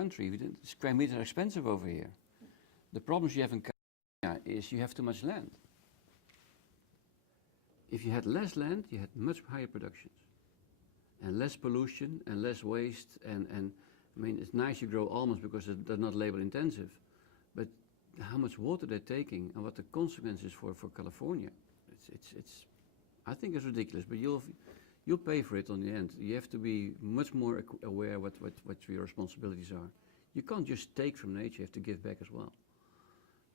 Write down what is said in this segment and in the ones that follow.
country. Square meters are expensive over here. The problems you have in California is you have too much land. If you had less land, you had much higher productions. And less pollution and less waste. And I mean, it's nice you grow almonds because they're not labor intensive. But how much water they're taking and what the consequences for California, it's I think it's ridiculous. But you'll pay for it on the end. You have to be much more aware what your responsibilities are. You can't just take from nature, you have to give back as well.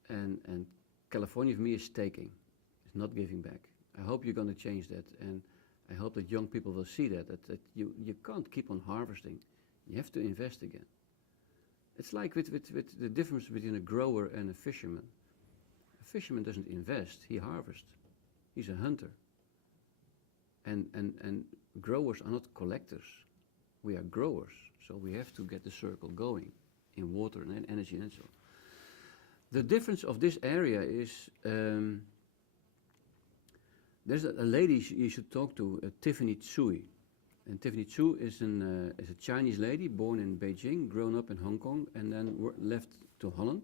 And California for me is taking, it's not giving back. I hope you're going to change that, and I hope that young people will see that you can't keep on harvesting. You have to invest again. It's like with the difference between a grower and a fisherman. A fisherman doesn't invest, he harvests. He's a hunter. And growers are not collectors. We are growers, so we have to get the circle going in water and energy and so on. The difference of this area is there's a lady you should talk to, Tiffany Tsui. And Tiffany Tsui is a Chinese lady born in Beijing, grown up in Hong Kong, and then left to Holland.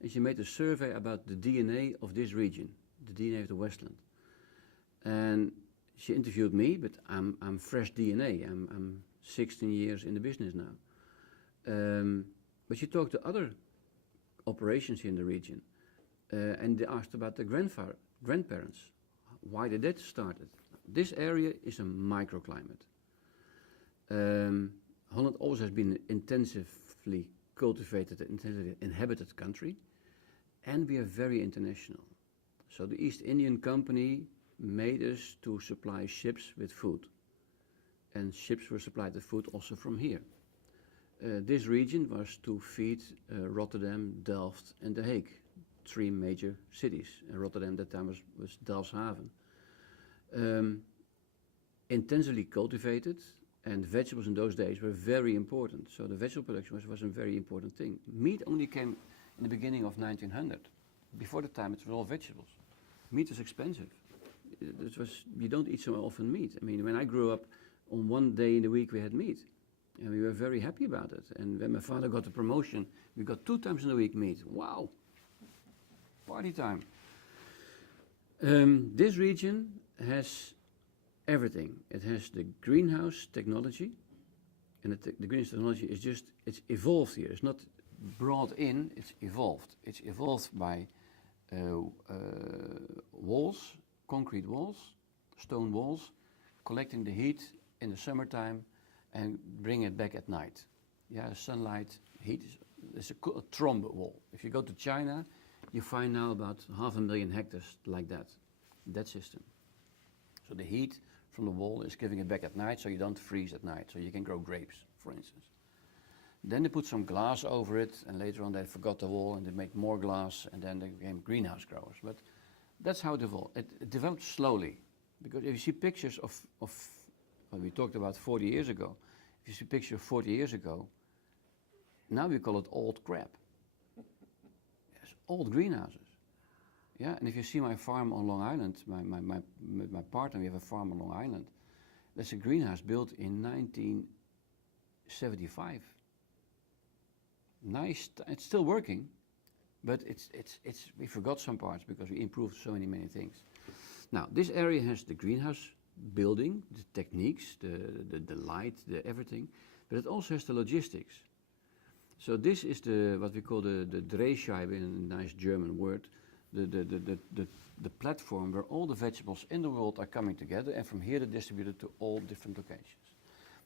And she made a survey about the DNA of this region, the DNA of the Westland. And she interviewed me, but I'm fresh DNA. I'm 16 years in the business now. But she talked to other operations here in the region, and they asked about the grandparents. Why did that started? This area is a microclimate. Holland always has been an intensively cultivated, intensively inhabited country, and we are very international. So the East Indian Company made us to supply ships with food, and ships were supplied with food also from here. This region was to feed Rotterdam, Delft, and The Hague, 3 major cities. And Rotterdam at that time was Delfshaven. Intensively cultivated, and vegetables in those days were very important. So the vegetable production was a very important thing. Meat only came in the beginning of 1900. Before the time, it was all vegetables. Meat was expensive. You don't eat so often meat. I mean, when I grew up, on one day in the week we had meat. And we were very happy about it. And when my father got the promotion, we got 2 times in the week meat. Wow! Party time. This region has everything. It has the greenhouse technology. And the greenhouse technology is it's evolved here. It's not brought in, it's evolved. It's evolved by walls, concrete walls, stone walls, collecting the heat in the summertime and bring it back at night. Yeah, sunlight, heat. It's a trombe wall. If you go to China, you find now about 500,000 hectares like that system. So the heat from the wall is giving it back at night, so you don't freeze at night. So you can grow grapes, for instance. Then they put some glass over it, and later on they forgot the wall and they made more glass, and then they became greenhouse growers. But that's how it evolved. It developed slowly, because if you see pictures of what we talked about 40 years ago, if you see a picture of 40 years ago, now we call it old crap. Yes, old greenhouses. Yeah, and if you see my farm on Long Island, my partner, we have a farm on Long Island. That's a greenhouse built in 1975. Nice, it's still working, but we forgot some parts because we improved so many things. Now, this area has the greenhouse building, the techniques, the light, the everything, but it also has the logistics. So this is what we call the Drehscheibe, in a nice German word, the platform where all the vegetables in the world are coming together, and from here they're distributed to all different locations.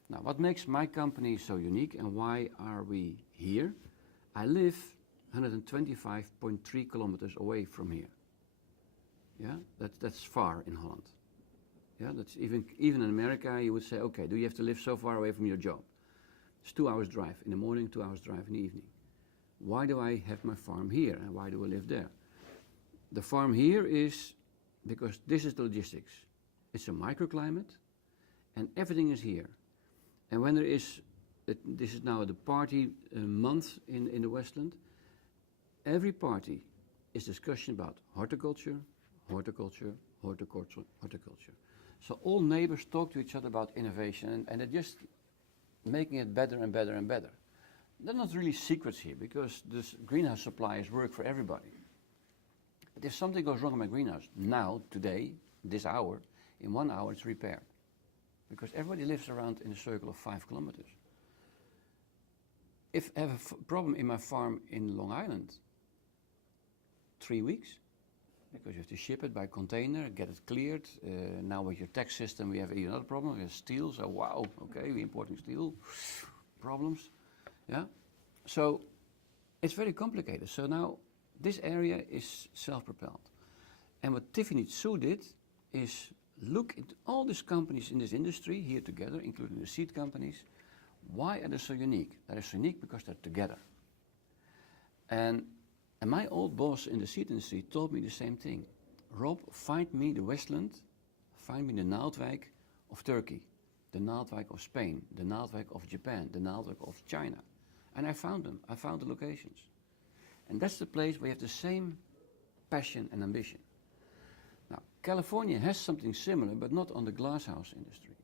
Now, what makes my company so unique and why are we here? I live 125.3 kilometers away from here. Yeah, that's far in Holland. Yeah, that's even in America you would say, okay, do you have to live so far away from your job? It's 2 hours drive in the morning, 2 hours drive in the evening. Why do I have my farm here and why do I live there? The farm here is because this is the logistics. It's a microclimate and everything is here. And when there is, this is now the party month in the Westland, every party is discussion about horticulture, horticulture, horticulture, horticulture. So all neighbors talk to each other about innovation and they're just making it better and better and better. There are not really secrets here because this greenhouse suppliers work for everybody. But if something goes wrong in my greenhouse, now, today, this hour, in 1 hour it's repaired. Because everybody lives around in a circle of 5 kilometers. If I have a problem in my farm in Long Island, 3 weeks, because you have to ship it by container, get it cleared. Now with your tax system we have another problem, we have steel, so wow, okay, we're importing steel, problems. Yeah, so it's very complicated. So now this area is self-propelled. And what Tiffany Tsu did is look at all these companies in this industry here together, including the seed companies. Why are they so unique? They're so unique because they're together. And my old boss in the seed industry told me the same thing. Rob, find me the Westland, find me the Naaldwijk of Turkey, the Naaldwijk of Spain, the Naaldwijk of Japan, the Naaldwijk of China. And I found them. I found the locations. And that's the place where you have the same passion and ambition. Now, California has something similar, but not on the glasshouse industry.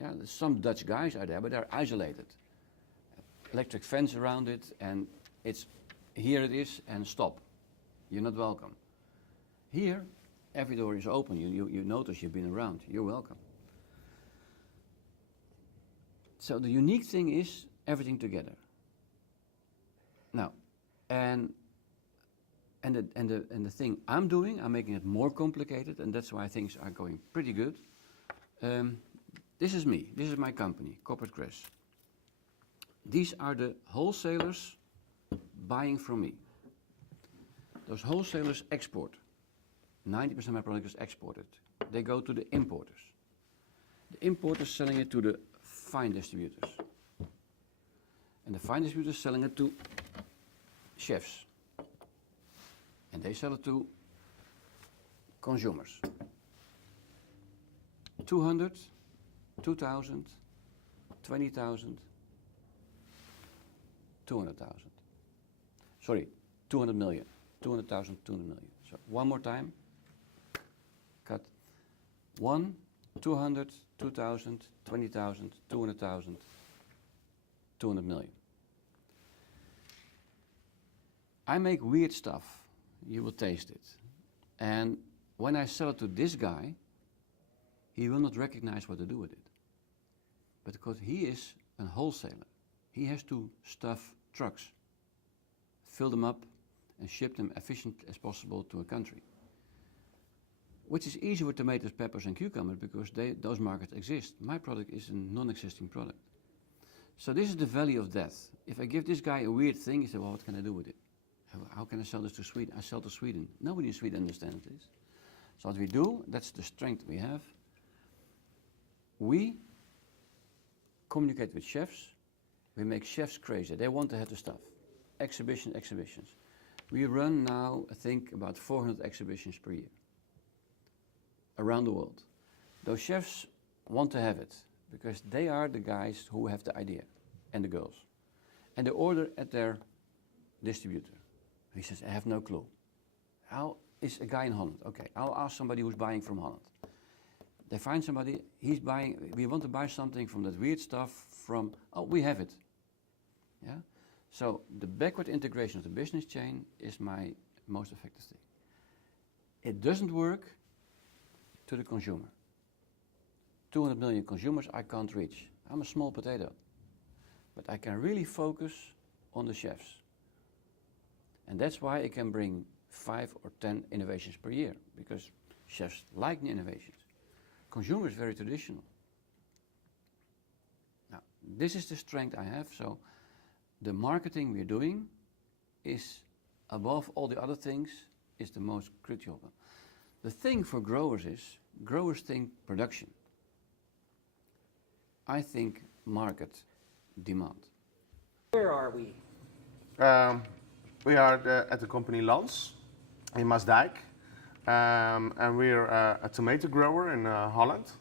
Yeah, there's some Dutch guys out there, but they're isolated. Electric fence around it, and it's here it is, and stop. You're not welcome. Here, every door is open. You notice you've been around. You're welcome. So the unique thing is everything together. Now, and the thing I'm doing, I'm making it more complicated, and that's why things are going pretty good. This is me. This is my company, Corporate Crest. These are the wholesalers buying from me. Those wholesalers export. 90% of my product is exported. They go to the importers. The importers selling it to the fine distributors. And the fine distributors selling it to chefs. And they sell it to consumers. 200, 2,000, 20,000, 200,000. Sorry, 200 million. 200,000, 200 million. So one more time. Cut. 1, 200, 2,000, 20,000, 200,000, 200 million. I make weird stuff. You will taste it. And when I sell it to this guy, he will not recognize what to do with it. But because he is a wholesaler, he has to stuff trucks, fill them up, and ship them efficient as possible to a country. Which is easy with tomatoes, peppers, and cucumbers because those markets exist. My product is a non-existing product. So this is the value of death. If I give this guy a weird thing, he said, well, what can I do with it? How can I sell this to Sweden? I sell to Sweden. Nobody in Sweden understands this. So what we do, that's the strength we have. We communicate with chefs. We make chefs crazy. They want to have the stuff. Exhibitions. We run now, I think, about 400 exhibitions per year around the world. Those chefs want to have it because they are the guys who have the idea and the girls. And they order at their distributor. He says, I have no clue. How is a guy in Holland? Okay, I'll ask somebody who's buying from Holland. They find somebody, he's buying, we want to buy something from that weird stuff from, oh, we have it. Yeah? So the backward integration of the business chain is my most effective thing. It doesn't work to the consumer. 200 million consumers I can't reach. I'm a small potato. But I can really focus on the chefs. And that's why I can bring 5 or 10 innovations per year, because chefs like the innovations. Consumer is very traditional. Now, this is the strength I have, so the marketing we're doing is, above all the other things, is the most critical one. The thing for growers is, growers think production. I think market demand. Where are we? We are at the company Lans in Maasdijk, and we're a tomato grower in Holland.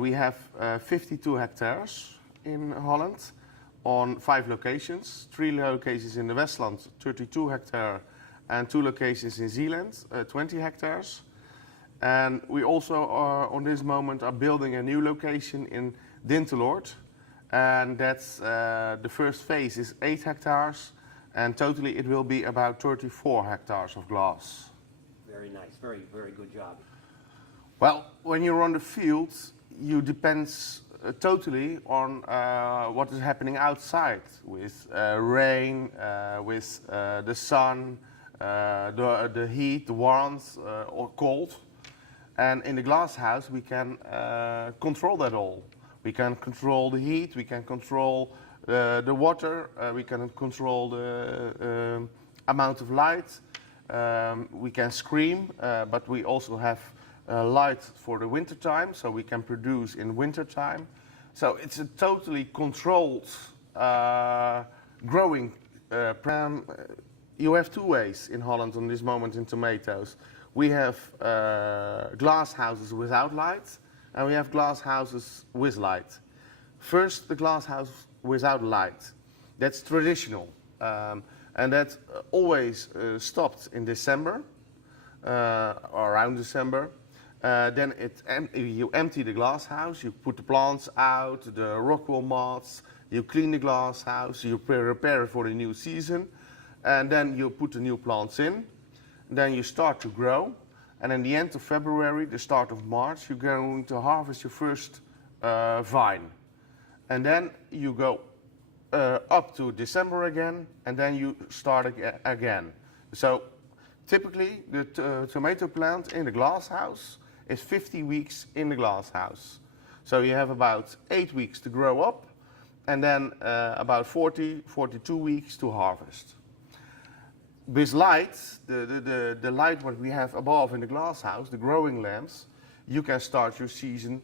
We have 52 hectares in Holland on 5 locations, 3 locations in the Westlands, 32 hectares, and 2 locations in Zeeland, 20 hectares. And we also, on this moment, are building a new location in Dinteloord, and that's the first phase is 8 hectares, and totally it will be about 34 hectares of glass. Very nice, very, very good job. Well, when you're on the field, you depends totally on what is happening outside with rain, with the sun, the heat, the warmth, or cold. And in the glass house, we can control that all. We can control the heat, we can control the water, we can control the amount of light. We can screen, but we also have light for the winter time, so we can produce in winter time. So it's a totally controlled growing program. You have two ways in Holland on this moment in tomatoes. We have glass houses without light, and we have glass houses with light. First, the glass house without light. That's traditional, and that always stopped in December, or around December. Then you empty the glass house, you put the plants out, the rockwool moths, you clean the glass house, you prepare it for the new season, and then you put the new plants in. Then you start to grow, and in the end of February, the start of March, you're going to harvest your first vine. And then you go up to December again, and then you start again. So typically, the tomato plant in the glass house is 50 weeks in the glass house. So you have about 8 weeks to grow up, and then about 42 weeks to harvest. With light, the light what we have above in the glass house, the growing lamps, you can start your season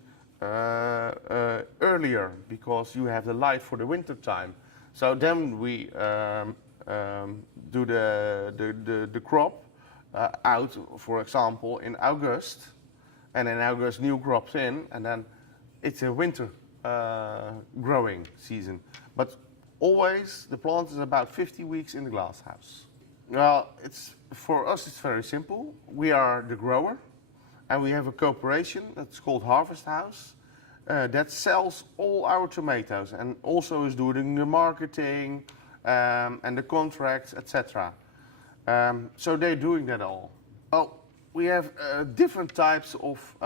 earlier because you have the light for the winter time. So then we do the crop out, for example, in August, and in August new crops in, and then it's a winter growing season. But always the plant is about 50 weeks in the glass house. Well, for us it's very simple. We are the grower, and we have a cooperation that's called Harvest House that sells all our tomatoes and also is doing the marketing and the contracts, etc. So they're doing that all. Well, we have different types of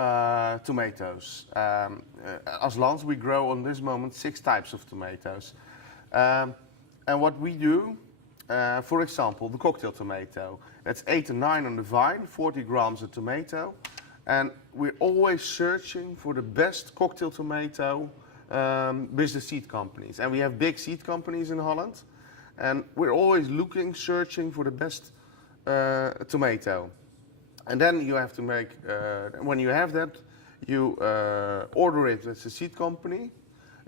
tomatoes. As Lans, we grow on this moment 6 types of tomatoes. And what we do, for example, the cocktail tomato, that's 8 to 9 on the vine, 40 grams a tomato. And we're always searching for the best cocktail tomato with the seed companies. And we have big seed companies in Holland. And we're always searching for the best tomato. And then you have to make, when you have that, you order it with the seed company.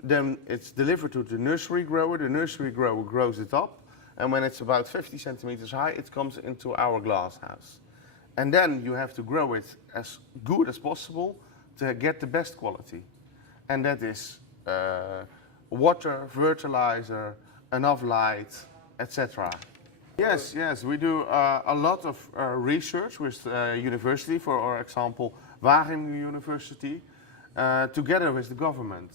Then it's delivered to the nursery grower. The nursery grower grows it up. And when it's about 50 centimeters high, it comes into our glass house. And then you have to grow it as good as possible to get the best quality. And that is water, fertilizer, enough light, etc. Yes, we do a lot of research with university, for example, Wageningen University, together with the government.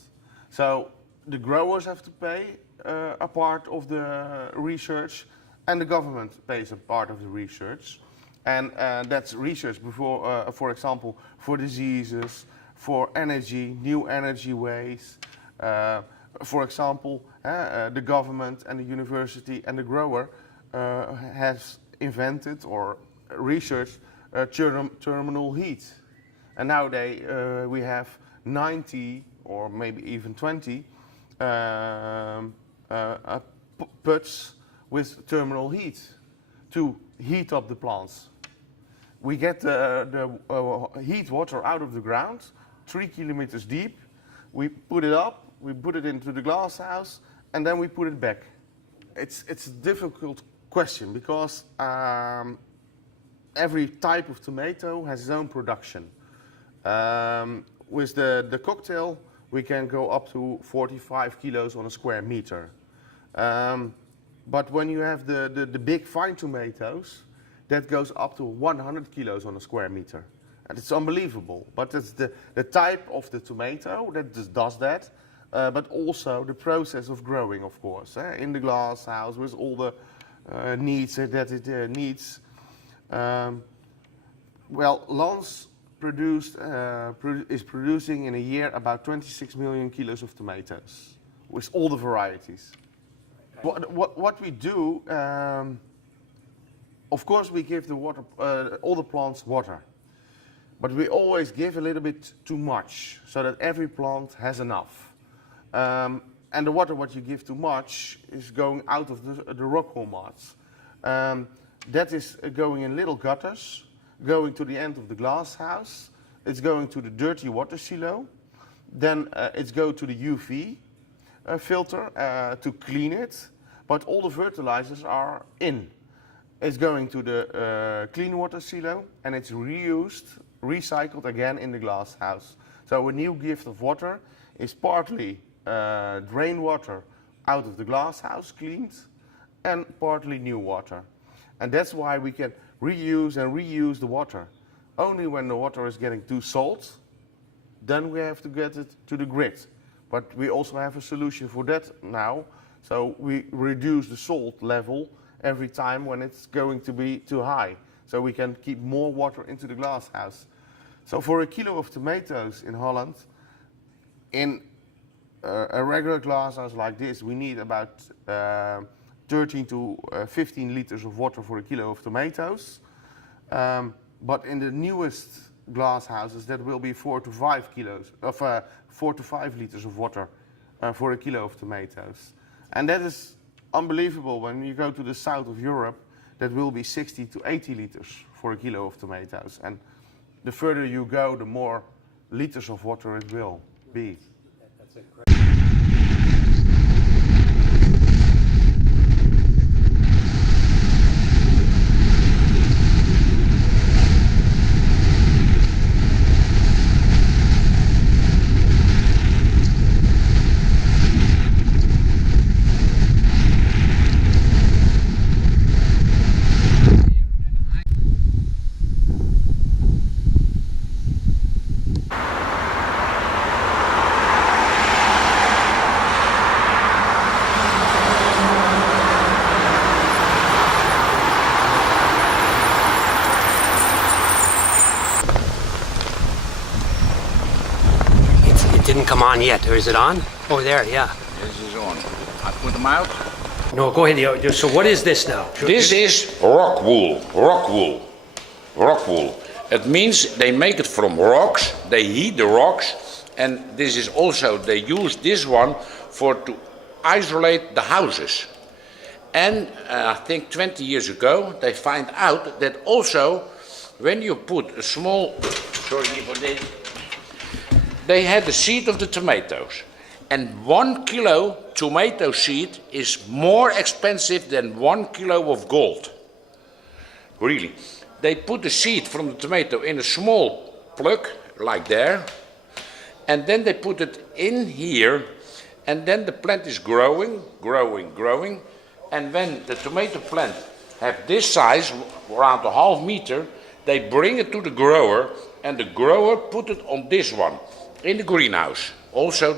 So the growers have to pay a part of the research, and the government pays a part of the research. And that's research before, for example, for diseases, for energy, new energy ways. For example, the government and the university and the grower has invented or researched terminal heat. And nowadays we have 90 or maybe even 20 pots with terminal heat to heat up the plants. We get the heat water out of the ground, 3 kilometers deep. We put it up, we put it into the glass house, and then we put it back. It's a difficult question because every type of tomato has its own production. With the cocktail, we can go up to 45 kilos on a square meter. But when you have the big fine tomatoes, that goes up to 100 kilos on a square meter. And it's unbelievable. But it's the type of the tomato that does that. but also the process of growing, of course, in the glass house with all the needs that it needs. Well, Lans is producing in a year about 26 million kilos of tomatoes with all the varieties. What we do, of course, we give the water, all the plants water, but we always give a little bit too much so that every plant has enough. And the water, what you give too much, is going out of the rockwool mods. That is going in little gutters, going to the end of the glass house. It's going to the dirty water silo. Then it's go to the UV filter to clean it. But all the fertilizers are in. It's going to the clean water silo and it's reused, recycled again in the glass house. So a new gift of water is partly drain water out of the glass house cleaned and partly new water. And that's why we can reuse and reuse the water. Only when the water is getting too salt, then we have to get it to the grid. But we also have a solution for that now. So we reduce the salt level every time when it's going to be too high. So we can keep more water into the glass house. So for a kilo of tomatoes in Holland, in a regular glass house like this, we need about 13 to 15 liters of water for a kilo of tomatoes. But in the newest glass houses, that will be 4 to 5 liters of water for a kilo of tomatoes. And that is unbelievable. When you go to the south of Europe, that will be 60 to 80 liters for a kilo of tomatoes. And the further you go, the more liters of water it will be. That's incredible. Didn't come on yet, or is it on? Oh, there, yeah. This is on. I put them out. No, go ahead. So what is this now? This is rock wool. Rock wool. Rock wool. It means they make it from rocks. They heat the rocks, and this is also they use this one to isolate the houses. And I think 20 years ago they find out that also when you put a small, sorry for this. They had the seed of the tomatoes, and 1 kilo tomato seed is more expensive than 1 kilo of gold. Really. They put the seed from the tomato in a small plug, like there, and then they put it in here, and then the plant is growing, growing, growing, and when the tomato plant have this size, around a half meter, they bring it to the grower, and the grower put it on this one. In the greenhouse. Also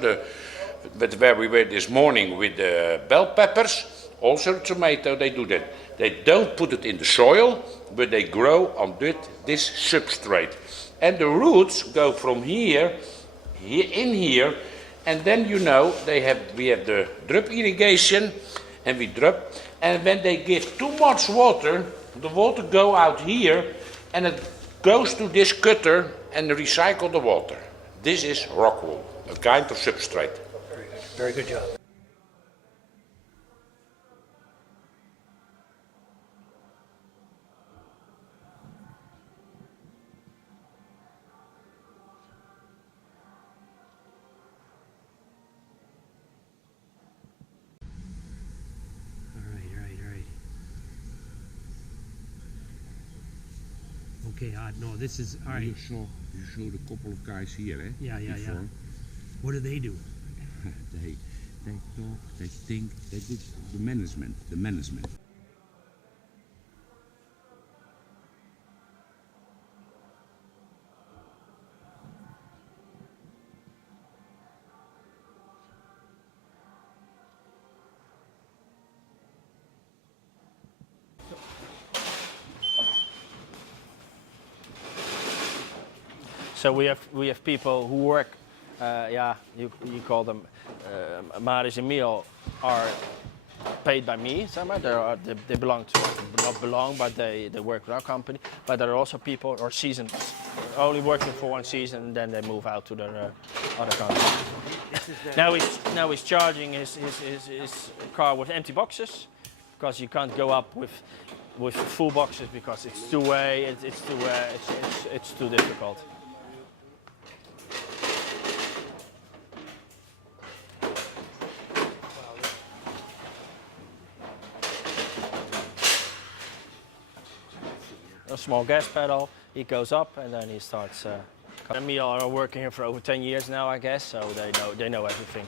where we were this morning with the bell peppers, also the tomato, they do that. They don't put it in the soil, but they grow on this substrate. And the roots go from here, in here, and then we have the drip irrigation, and we drip, and when they give too much water, the water go out here, and it goes to this cutter and recycle the water. This is rock wool, a kind of substrate. Very good job. All right. Okay, no, this is, all right. You showed a couple of guys here, eh? Yeah. Before. What do they do? They talk, they think, they do the management. So we have people who work, you call them Maris and Miel, are paid by me somewhere. They belong to, not belong, but they work with our company. But there are also people or seasoned, only working for one season, and then they move out to their other company. Now he's charging his car with empty boxes, because you can't go up with full boxes because it's two-way. It's too difficult. A small gas pedal, he goes up and then he starts. And me are working here for over 10 years now, I guess, so they know everything.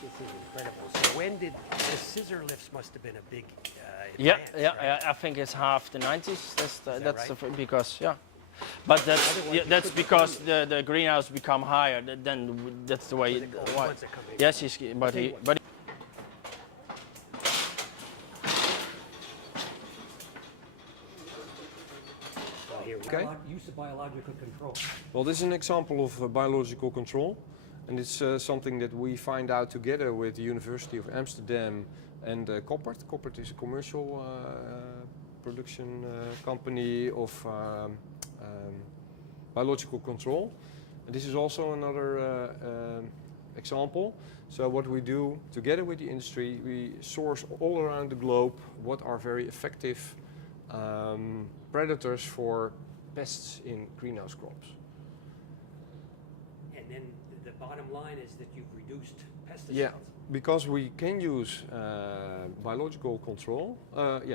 This is incredible. So when did the scissor lifts must have been a big Yeah, advance, right? I think it's half the 90s. That's right? because but that's because the greenhouse become higher. Then that's the way. Once it come in. Yes, but. Okay. Use of biological control. Well, this is an example of biological control, and it's something that we find out together with the University of Amsterdam and Koppert. Koppert is a commercial production company of biological control. And this is also another example. So what we do together with the industry, we source all around the globe what are very effective predators for pests in greenhouse crops. And then the bottom line is that you've reduced pesticides. Yeah, because we can use biological control.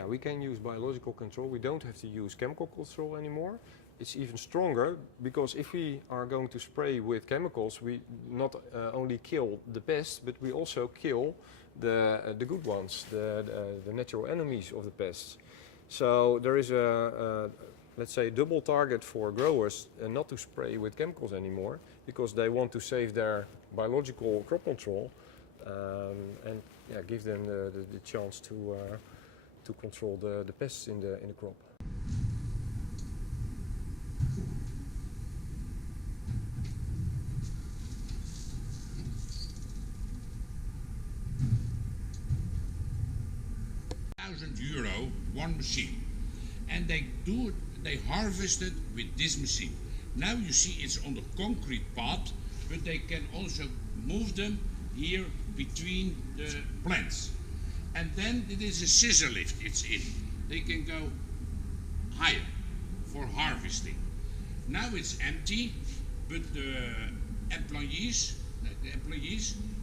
We can use biological control. We don't have to use chemical control anymore. It's even stronger because if we are going to spray with chemicals, we not only kill the pests, but we also kill the good ones, the natural enemies of the pests. So there is let's say, double target for growers not to spray with chemicals anymore because they want to save their biological crop control and give them the chance to control the pests in the crop. €1,000 one machine, and they harvest it with this machine. Now you see it's on the concrete path, but they can also move them here between the plants. And then it is a scissor lift it's in. They can go higher for harvesting. Now it's empty, but the employees,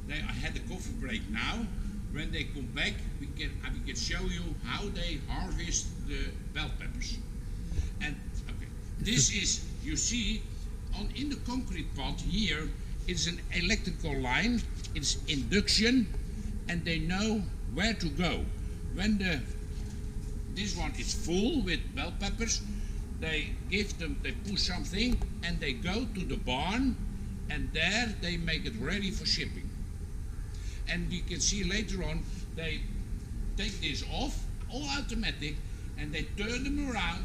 they had a coffee break now. When they come back, we can show you how they harvest the bell peppers. And okay, this is, you see, in the concrete pot here, it's an electrical line, it's induction, and they know where to go. When this one is full with bell peppers, they push something, and they go to the barn, and there they make it ready for shipping. And you can see later on, they take this off, all automatic, and they turn them around,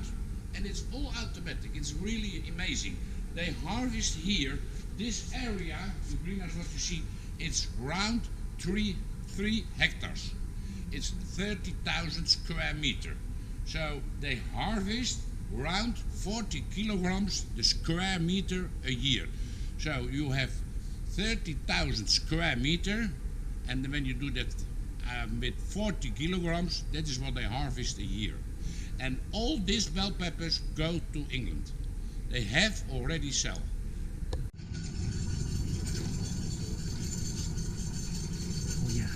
and it's all automatic. It's really amazing. They harvest here, this area, the greenhouse, what you see, it's around 3 hectares. It's 30,000 square meter. So they harvest around 40 kilograms the square meter a year. So you have 30,000 square meter, and when you do that with 40 kilograms, that is what they harvest a year. And all these bell peppers go to England. They have already sold. Oh yeah.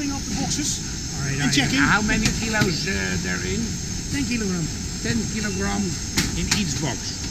filling up the boxes All right, and checking. How many kilos they're in? 10 kilograms. 10 kilogram in each box.